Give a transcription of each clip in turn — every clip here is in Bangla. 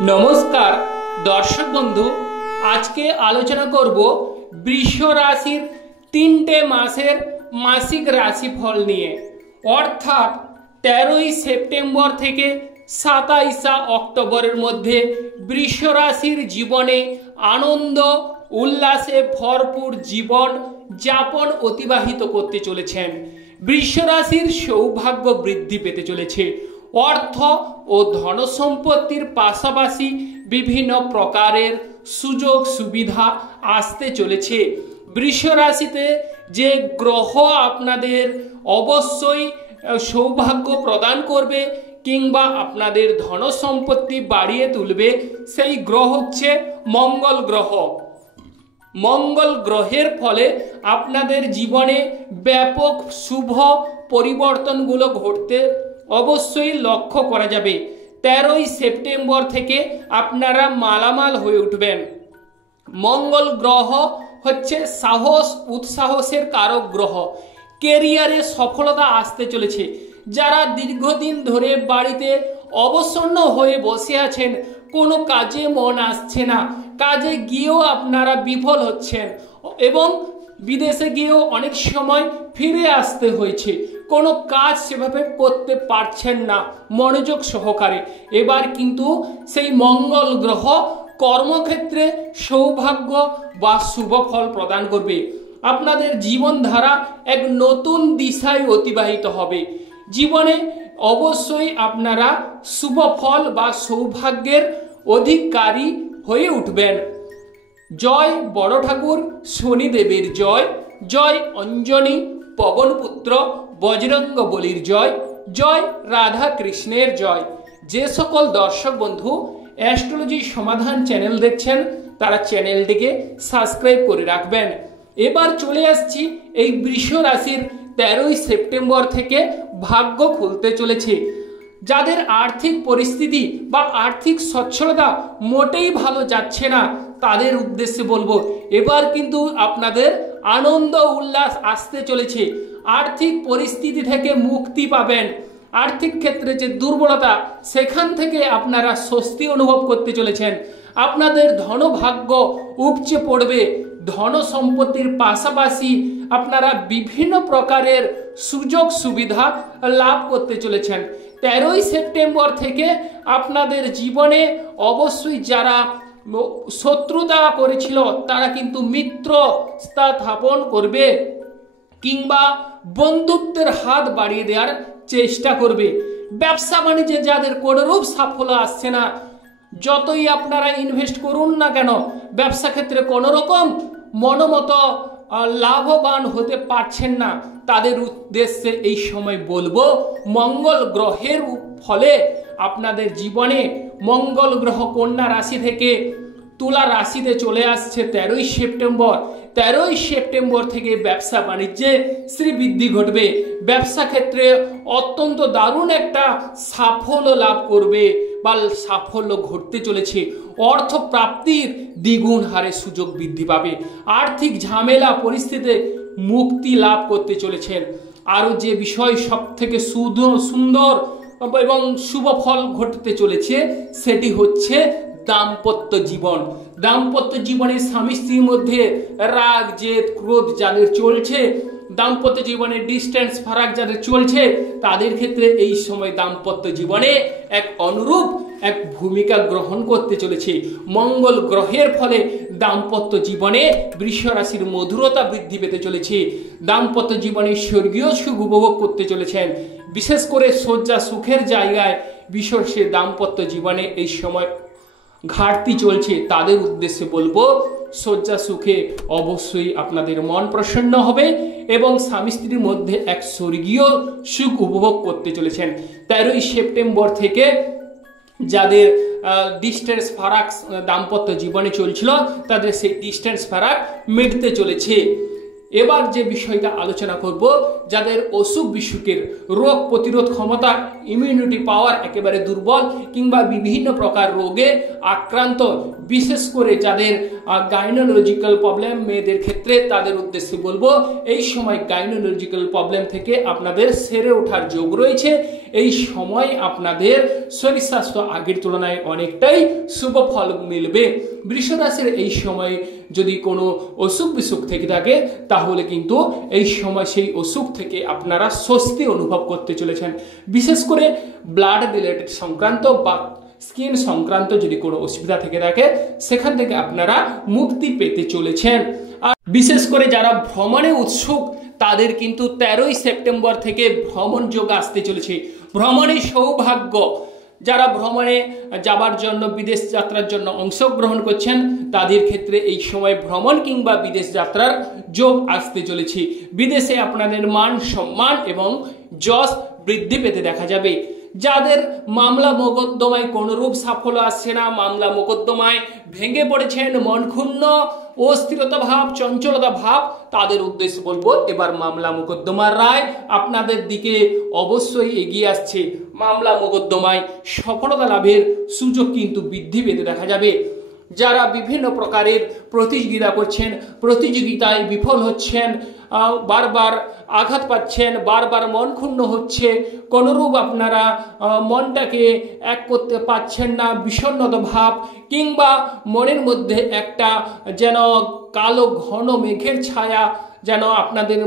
नमस्कार दर्शक बंधु आज के आलोचना करब वृष राशिर तीनटे मासेर मासिक राशिफल निये अर्थात 13 सेप्टेम्बर থেকে 27 अक्टोबरेर मध्य वृष राशिर जीवने आनंद उल्लासे भरपूर जीवन যাপন অতিবাহিত করতে চলেছেন। বৃষ রাশির সৌভাগ্য বৃদ্ধি পেতে চলেছে। অর্থ ও ধন সম্পত্তির পাশাপাশি বিভিন্ন প্রকারের সুযোগ সুবিধা আসতে চলেছে। বৃষ রাশিতে যে গ্রহ আপনাদের অবশ্যই সৌভাগ্য প্রদান করবে কিংবা আপনাদের ধন সম্পত্তি বাড়িয়ে তুলবে সেই গ্রহ হচ্ছে মঙ্গল গ্রহ। मंगल ग्रहेर फले आपनादेर जीवने व्यापक शुभ परिवर्तनगुलो घटते अवश्यई लक्ष्य करा जाबे। 13 सेप्टेम्बर थेके आपनारा मालामाल हये उठबेन। मंगल ग्रह हच्छे साहस उत्साहेर कारक ग्रह। केरियारे सफलता आसते चलेछे। जारा दीर्घदिन धरे बाड़ीते अवसन्न हये बसे आछेन, कोनो काजे मन आसछे ना, काजे गिয়েও আপনারা বিফল হচ্ছেন এবং বিদেশে গিয়েও অনেক সময় ফিরে আসতে হয়েছে, কোনো কাজ সেভাবে করতে পারছেন না মনোযোগ সহকারে। এবার কিন্তু সেই মঙ্গল গ্রহ কর্মক্ষেত্রে সৌভাগ্য বা শুভ ফল প্রদান করবে। আপনাদের জীবনধারা এক নতুন দিশায় অতিবাহিত হবে। জীবনে অবশ্যই আপনারা শুভ ফল বা সৌভাগ্যের অধিকারী হয়ে উঠবেন। জয় বড় ঠাকুর শনিদেবের জয়, জয় অঞ্জনী পবনপুত্র বজরঙ্গ বলির জয়, জয় রাধা কৃষ্ণের জয়। যে সকল দর্শক বন্ধু অ্যাস্ট্রোলজি সমাধান চ্যানেল দেখছেন তারা চ্যানেলটিকে সাবস্ক্রাইব করে রাখবেন। এবার চলে আসছি এই বৃষ রাশির 13 সেপ্টেম্বর থেকে ভাগ্য খুলতে চলেছে। যাদের আর্থিক পরিস্থিতি বা আর্থিক সচ্ছলতা মোটেই ভালো যাচ্ছে না তাদের উদ্দেশ্যে বলবো এবার কিন্তু আপনাদের আনন্দ উল্লাস আসতে চলেছে। আর্থিক পরিস্থিতি থেকে মুক্তি পাবেন। আর্থিক ক্ষেত্রে যে দুর্বলতা সেখান থেকে আপনারা স্বস্তি অনুভব করতে চলেছেন। আপনাদের ধনভাগ্য উপচে পড়বে। ধন সম্পত্তির পাশাপাশি আপনারা বিভিন্ন প্রকারের সুযোগ সুবিধা লাভ করতে চলেছেন। 13 সেপ্টেম্বর থেকে আপনাদের জীবনে অবশ্যই যারা শত্রুতা করেছিল তারা কিন্তু মিত্র স্থাপন করবে কিংবা বন্ধুত্বের হাত বাড়িয়ে দেওয়ার চেষ্টা করবে। ব্যবসা বাণিজ্যে যাদের কোনোরূপ সাফল্য আসছে না, যতই আপনারা ইনভেস্ট করুন না কেন ব্যবসা ক্ষেত্রে কোনো রকম মনোমতো লাভবান হতে পারছেন না, তাদের উদ্দেশ্যে এই সময় বলবো মঙ্গল গ্রহের ফলে আপনাদের জীবনে মঙ্গল গ্রহ কন্যা রাশি থেকে তুলা রাশিতে চলে আসছে 13 সেপ্টেম্বর। 13 সেপ্টেম্বর থেকে ব্যবসা বাণিজ্যে শ্রীবৃদ্ধি ঘটবে। ব্যবসা ক্ষেত্রে অত্যন্ত দারুণ একটা সাফল্য লাভ করবে বা সাফল্য ঘটতে চলেছে। অর্থ প্রাপ্তির দ্বিগুণ হারে সুযোগ বৃদ্ধি পাবে। আর্থিক ঝামেলা পরিস্থিতিতে মুক্তি লাভ করতে চলেছেন। আরও যে বিষয় সব থেকে সুন্দর এবং শুভ ফল ঘটতে চলেছে সেটি হচ্ছে দাম্পত্য জীবন। দাম্পত্য জীবনে স্বামী স্ত্রীর মধ্যে রাগ জেদ ক্রোধ যাদের চলছে, দাম্পত্য জীবনে ডিস্টেন্স ফারাক যাদের চলছে তাদের ক্ষেত্রে এই সময় দাম্পত্য জীবনে এক অনুরূপ এক ভূমিকা গ্রহণ করতে চলেছে। মঙ্গল গ্রহের ফলে দাম্পত্য জীবনে বৃষ রাশির মধুরতা বৃদ্ধি পেতে চলেছে। দাম্পত্য জীবনে স্বর্গীয় সুখ উপভোগ করতে চলেছেন। বিশেষ করে শয্যা সুখের জায়গায় বিশেষে দাম্পত্য জীবনে এই সময় ঘাটতি চলছে তাদের উদ্দেশ্যে বলবো শয্যা সুখে অবশ্যই আপনাদের মন প্রসন্ন হবে এবং স্বামী স্ত্রীর মধ্যে এক স্বর্গীয় সুখ উপভোগ করতে চলেছেন। 13 সেপ্টেম্বর থেকে যাদের ডিস্টেন্স ফারাক দাম্পত্য জীবনে চলছিল তাদের সেই ডিস্টেন্স ফারাক মিটতে চলেছে। এবার যে বিষয়টা আলোচনা করব, যাদের অসুখ বিসুখের রোগ প্রতিরোধ ক্ষমতা, ইমিউনিটি পাওয়ার একেবারে দুর্বল কিংবা বিভিন্ন প্রকার রোগে আক্রান্ত, বিশেষ করে যাদের গাইনোলজিক্যাল প্রবলেম মেয়েদের ক্ষেত্রে, তাদের উদ্দেশ্যে বলবো এই সময় গাইনোলজিক্যাল প্রবলেম থেকে আপনাদের সেরে ওঠার যোগ রয়েছে। এই সময় আপনাদের শরীর স্বাস্থ্য আগের তুলনায় অনেকটাই শুভ ফল মিলবে। বৃষ রাশির এই সময় যদি কোনো অসুখ বিসুখ থেকে থাকে তাহলে কিন্তু এই সময় সেই অসুখ থেকে আপনারা স্বস্তি অনুভব করতে চলেছেন। বিশেষ করে ব্লাড রিলেটেড সংক্রান্ত বা স্কিন সংক্রান্ত যদি কোনো অসুবিধা থেকে থাকে সেখান থেকে আপনারা মুক্তি পেতে চলেছেন। আর বিশেষ করে যারা ভ্রমণে উৎসুক তাদের কিন্তু 13ই সেপ্টেম্বর থেকে ভ্রমণ যোগ আসতে চলেছে। ভ্রমণের সৌভাগ্য, যারা ভ্রমণে যাবার জন্য বিদেশ যাত্রার জন্য অংশগ্রহণ করছেন তাদের ক্ষেত্রে এই সময় ভ্রমণ কিংবা বিদেশ যাত্রার যোগ আসতে চলেছে। বিদেশে আপনাদের মান সম্মান এবং যশ বৃদ্ধি পেতে দেখা যাবে। যাদের মামলা মোকদ্দমায় কোনরূপ সাফল্য আসছে না, মামলা মোকদ্দমায় ভেঙে পড়েছেন, মন ক্ষুণ্ণ, অস্থিরতা ভাব, চঞ্চলতা ভাব, তাদের উদ্দেশ্যে বলবো এবার মামলা মোকদ্দমার রায় আপনাদের দিকে অবশ্যই এগিয়ে আসছে। মামলা মোকদ্দমায় সফলতা লাভের সুযোগ কিন্তু বৃদ্ধি পেতে দেখা যাবে। যারা বিভিন্ন প্রকারের প্রতিযোগিতা করছেন, প্রতিযোগিতায় বিফল হচ্ছেন, বারবার আঘাত পাচ্ছেন, বারবার মন ক্ষুণ্ণ হচ্ছে, কোনরূপ আপনারা মনটাকে এক করতে পারছেন না, বিষণ্ণতা ভাব কিংবা মনের মধ্যে একটা যেন কালো ঘন মেঘের ছায়া যেন আপনাদের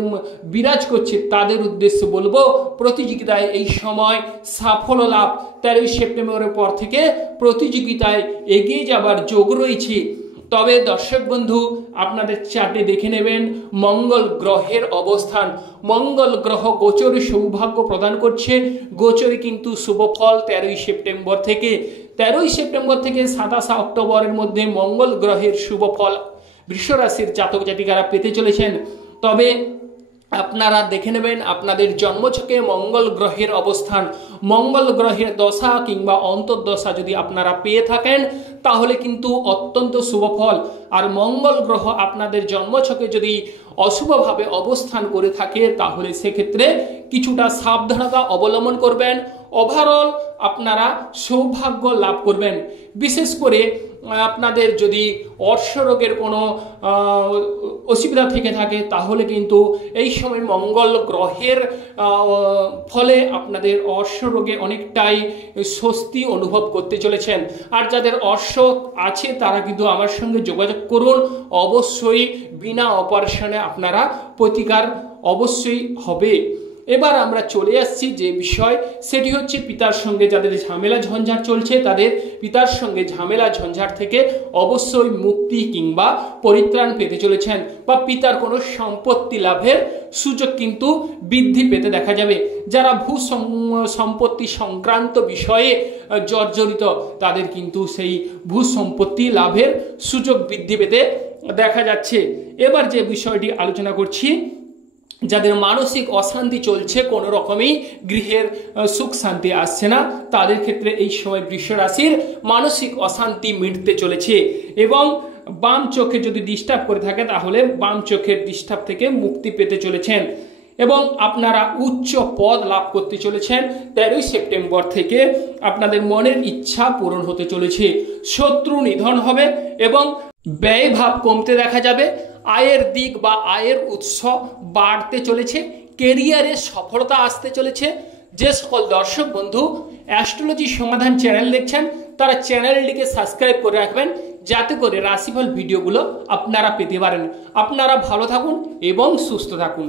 বিরাজ করছে, তাদের উদ্দেশ্যে বলবো প্রতিযোগিতায় এই সময় সাফল্য লাভ। 13ই সেপ্টেম্বরের পর থেকে প্রতিযোগিতায় এগিয়ে যাবার যোগ রয়েছে। তবে দর্শক বন্ধু, আপনাদের চার্টে দেখে নেবেন মঙ্গল গ্রহের অবস্থান। মঙ্গল গ্রহ গোচরে সৌভাগ্য প্রদান করছে। গোচরে কিন্তু শুভ ফল 13ই সেপ্টেম্বর থেকে 27 অক্টোবরের মধ্যে মঙ্গল গ্রহের শুভ ফল বৃষ রাশির জাতক জাতিকারা পেতে চলেছেন। তবে আপনারা দেখে নেবেন আপনাদের জন্মছকে মঙ্গল গ্রহের অবস্থান, মঙ্গল গ্রহের দশা কিংবা অন্তর্দশা যদি আপনারা পেয়ে থাকেন তাহলে কিন্তু অত্যন্ত শুভ ফল। আর মঙ্গল গ্রহ আপনাদের জন্মছকে যদি অশুভভাবে অবস্থান করে থাকে তাহলে সেক্ষেত্রে কিছুটা সাবধানতা অবলম্বন করবেন। ওভারঅল আপনারা সৌভাগ্য লাভ করবেন। বিশেষ করে আপনাদের যদি অর্শরোগের কোনো অসুবিধা থেকে থাকে তাহলে কিন্তু এই সময় মঙ্গল গ্রহের ফলে আপনাদের অর্শরোগে অনেকটাই স্বস্তি অনুভব করতে চলেছেন। আর যাদের অর্শ আছে তারা কিন্তু আমার সঙ্গে যোগাযোগ করুন, অবশ্যই বিনা অপারেশনে আপনারা প্রতিকার অবশ্যই হবে। এবার আমরা চলে আসছি যে বিষয়, সেটি হচ্ছে পিতার সঙ্গে যাদের ঝামেলা ঝঞ্ঝাট চলছে তাদের পিতার সঙ্গে ঝামেলা ঝঞ্ঝাট থেকে অবশ্যই মুক্তি কিংবা পরিত্রাণ পেতে চলেছেন বা পিতার কোনো সম্পত্তি লাভের সুযোগ কিন্তু বৃদ্ধি পেতে দেখা যাবে। যারা ভূ সম্পত্তি সংক্রান্ত বিষয়ে জর্জরিত তাদের কিন্তু সেই ভূ সম্পত্তি লাভের সুযোগ বৃদ্ধি পেতে দেখা যাচ্ছে। এবার যে বিষয়টি আলোচনা করছি, যাদের মানসিক অশান্তি চলছে, কোনো রকমই গৃহের সুখ শান্তি আসছে না, তাদের ক্ষেত্রে এই সময় বৃষ রাশির মানসিক অশান্তি মিটতে চলেছে। এবং বাম চোখে যদি ডিস্টার্ব করে থাকে তাহলে বাম চোখের ডিস্টার্ব থেকে মুক্তি পেতে চলেছেন এবং আপনারা উচ্চ পদ লাভ করতে চলেছেন। 13ই সেপ্টেম্বর থেকে আপনাদের মনের ইচ্ছা পূরণ হতে চলেছে। শত্রু নিধন হবে এবং ব্যয় ভাব কমতে দেখা যাবে। আয়ের দিক বা আয়ের উৎস বাড়তে চলেছে। কেরিয়ারে সফলতা আসতে চলেছে। যে সকল দর্শক বন্ধু অ্যাস্ট্রোলজি সমাধান চ্যানেল দেখছেন তারা চ্যানেলটিকে সাবস্ক্রাইব করে রাখবেন যাতে করে রাশিফল ভিডিওগুলো আপনারা পেতে পারেন। আপনারা ভালো থাকুন এবং সুস্থ থাকুন।